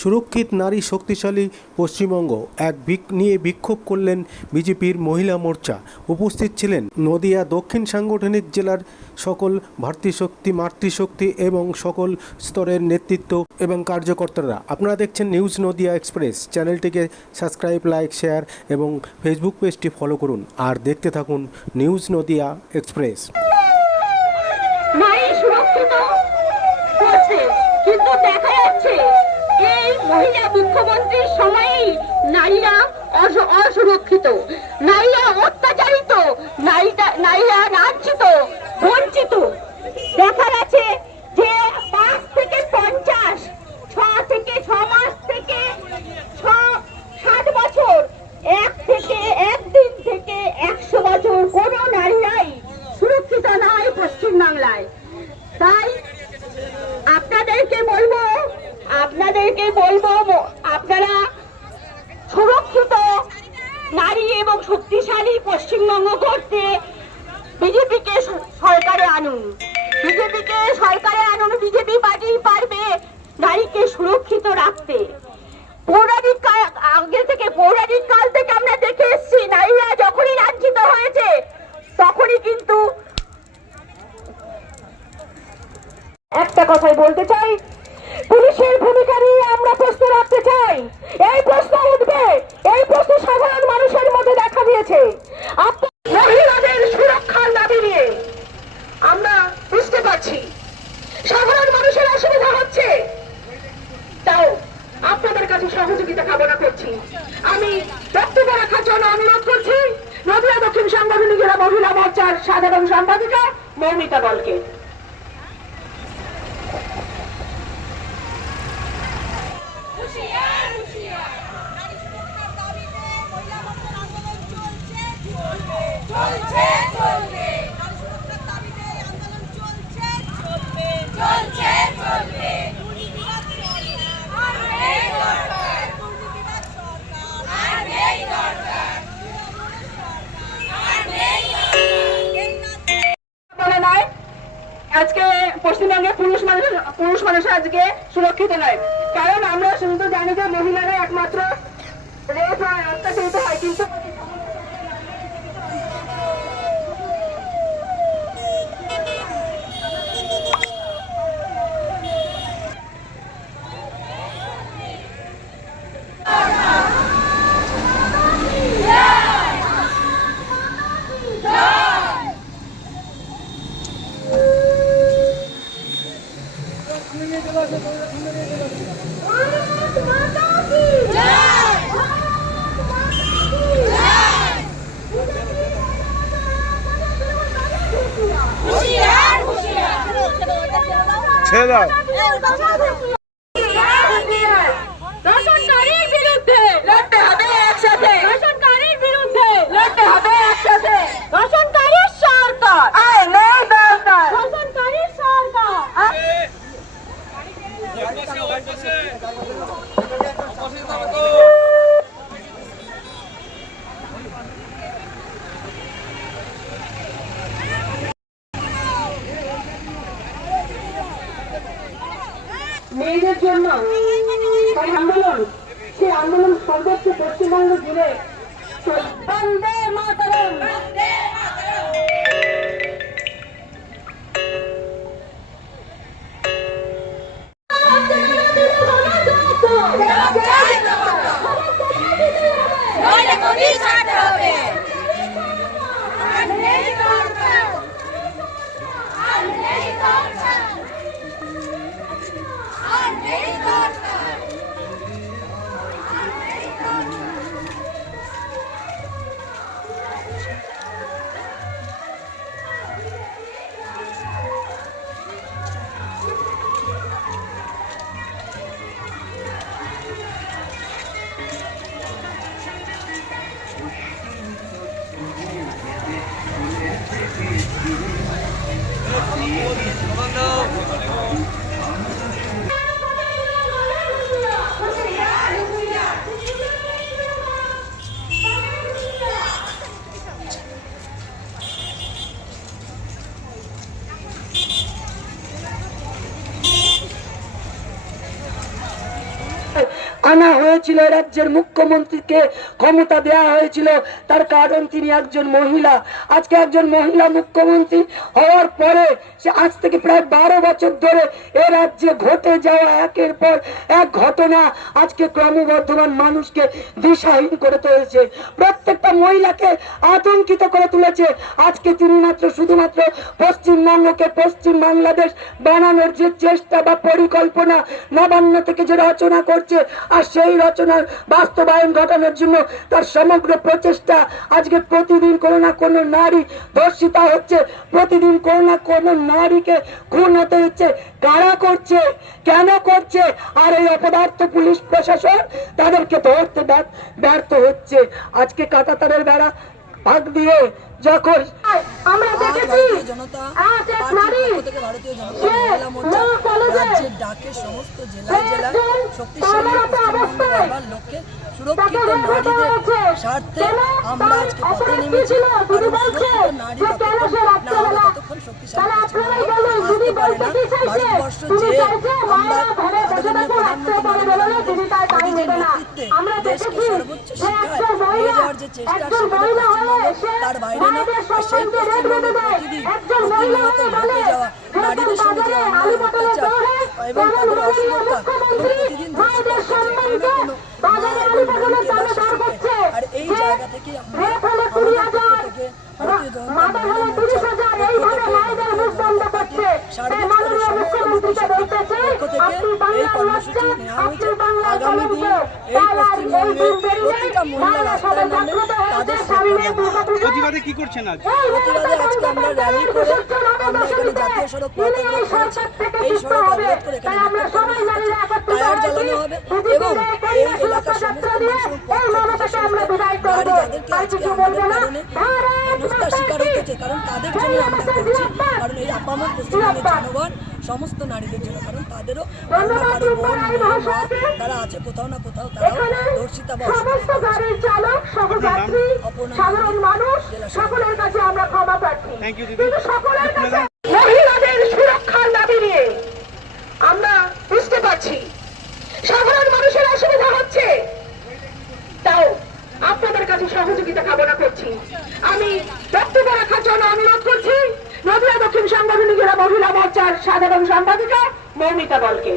সুরক্ষিত নারী শক্তিশালী পশ্চিমবঙ্গ। এক নিয়ে বিক্ষোভ করলেন বিজেপির মহিলা মোর্চা। উপস্থিত ছিলেন নদিয়া দক্ষিণ সাংগঠনিক জেলার সকল ভাতৃশক্তি মাতৃশক্তি এবং সকল স্তরের নেতৃত্ব এবং কার্যকর্তারা। আপনারা দেখছেন নিউজ নদিয়া এক্সপ্রেস। চ্যানেলটিকে সাবস্ক্রাইব, লাইক, শেয়ার এবং ফেসবুক পেজটি ফলো করুন। আর দেখতে থাকুন নিউজ নদিয়া এক্সপ্রেস। কিন্তু দেখা যাচ্ছে এই মহিলা মুখ্যমন্ত্রীর সময়েই নারীরা অসুরক্ষিত, নারীরা অত্যাচারিত নারীরা লাঞ্ছিত, বঞ্চিত। দেখা গেছে যে পাঁচ থেকে পঞ্চাশ, ছ থেকে ছ মাস থেকে ছ, সাত বছর, এক থেকে একদিন থেকে একশো বছর কোনো নারীরাই সুরক্ষিত নয় পশ্চিমবাংলায়। তাই আপনাদেরকে বলব আপনাদেরকে বলব, আপনারা সুরক্ষিত, নারী এবং শক্তিশালী পশ্চিমবঙ্গ করতে বিজেপিকে সরকারে আনুন। বিজেপিকে সরকারে আনুন, বিজেপি পার্টি পারবে নারীকে সুরক্ষিত রাখতে। পৌরাণিক কাল, আগে থেকে, পৌরাণিক কাল থেকে আমরা দেখে এসেছি, নারীরা যখনই লাঞ্ছিত হয়েছে, তখনই কিন্তু একটা কথাই বলতে চাই পুলিশের ভূমিকা নিয়ে আমরা প্রশ্ন রাখতে চাই। এই প্রশ্ন উঠবে, এই প্রশ্ন সাধারণ মানুষের মধ্যে দেখা দিয়েছে। মহিলাদের সুরক্ষার দাবি নিয়ে আমরা বুঝতে পারছি। সাধারণ মানুষের অসুবিধা হচ্ছে। তাও আপনাদের কাছে সহযোগিতা কামনা করছি। আমি বক্তব্য রাখার জন্য অনুরোধ করছি, নদিয়া দক্ষিণ সাংগঠনিক জেলা মহিলা মোর্চার সাধারণ সম্পাদিকা মৌমিতা বলকে। কারণ আমরা শুধু জানি যে মহিলারা 个。哎，我到那边去。মেয়েদের জন্য সেই আন্দোলন সেই আন্দোলন সর্বোচ্চ পশ্চিমবঙ্গ জুড়ে বন্দে মাতরম। Thank you. আনা হয়েছিল রাজ্যের মুখ্যমন্ত্রীকে, ক্ষমতা দেওয়া হয়েছিল। তার কারণ তিনি একজন মহিলা। আজকে একজন মহিলা মুখ্যমন্ত্রী হওয়ার পরে সে আজ থেকে প্রায় বারো বছর ধরে এ রাজ্যে ঘটে যাওয়া একের পর এক ঘটনা আজকে ক্রমবর্ধমান মানুষকে দিশাহীন করে তুলেছে। প্রত্যেকটা মহিলাকে আতঙ্কিত করে তুলেছে। আজকে তিনি মাত্র, শুধুমাত্র পশ্চিমবঙ্গকে পশ্চিম বাংলাদেশ বানানোর যে চেষ্টা বা পরিকল্পনা, নবান্ন থেকে যে রচনা করছে আর সেই রচনার বাস্তবায়ন ঘটানোর জন্য তার সমগ্র প্রচেষ্টা আজকে প্রতিদিন কোনো না কোনো নারী ধর্ষিতা হচ্ছে। প্রতিদিন কোনো না কোনো নারীকে খুন হতে হচ্ছে। কারা করছে? কেন করছে? আর এই অপদার্থ পুলিশ প্রশাসন তাদেরকে ধরতে ব্যর্থ- হচ্ছে। আজকে কাটাতারের বেড়া ভাগ দিয়ে যখন আমরা দেখেছি। রাজ্যের ডাকে সমস্ত জেলায় জেলায় শক্তিশালী পশ্চিমবঙ্গ লক্ষ্যে সুরক্ষিত নারীদের স্বার্থে? আমরা আজকে পথে নেমেছি। নারী? আমরা ততক্ষণ শক্তিশালী তাহলে আপনারাই বলুন, পশ্চিমবঙ্গ আসতে পারে বলতে না। চাইছে? ভারতবর্ষ যে আমরা আমরা দেশকে সর্বোচ্চ শিক্ষায় নিয়ে যাওয়ার যে চেষ্টা সেখানে পশ্চিমবঙ্গ তার বাইরে না আর সেই পশ্চিমবঙ্গে। প্রতিদিন প্রতিনিয়ত ঘটে যাওয়া নারীদের সঙ্গে যে অন্যায় অত্যাচার এবং তাদের অশ্লীলতা প্রতিদিন কোনো মা এবং বোনকে বা শিশুকে। আর এই জায়গা থেকে আমরা আমাদের পক্ষ থেকে ভারতীয় জনতা মহিলা মোর্চার পক্ষ। সার্বিক পক্ষ থেকে এই কর্মসূচি নেওয়া হয়েছে আগামী দিন এই প্রতিটা মহিলা রাস্তায় সবাই নামলে জাগ্রত হয়েছে, তাদের। প্রতিবাদে কি করছেন আজ প্রতিবাদে আজকে আমরা র্যালি করে আমরা এখানে জাতীয় সড়ক পথ অবরোধ করেছি এই সড়ক অবরোধ করে এখানে। টায়ার জ্বালানো হবে এবং এই এলাকার সমস্ত মানুষের পক্ষ থেকে সমস্ত নারী যাদেরকে আজকে আমাদের কারণে হেনস্থার শিকার হতেছে কারণ তাদের জন্য আমরা করছি কারণ এই আপামর পশ্চিমবঙ্গের জনগণ সমস্ত নারীদের জন্য কারণ তাদেরও না তারা আছে কোথাও না কোথাও তারাও ধর্ষিতা বা সমস্ত গাড়ির চালক সহযাত্রী সাধারণ মানুষ সকলের কাছে আমরা ক্ষমা প্রার্থী। সকলের কাছে মহিলাদের সুরক্ষার দাবি নিয়ে আমরা বুঝতে পারছি সাধারণ মানুষের অসুবিধা হচ্ছে তাও আপনাদের কাছে সহযোগিতা কামনা করছি। আমি বক্তব্য রাখার জন্য অনুরোধ করছি। নদিয়া দক্ষিণ সাংগঠনিকেরা মহিলা মোর্চার সাধারণ সম্পাদিকা মৌমিতা বলকে।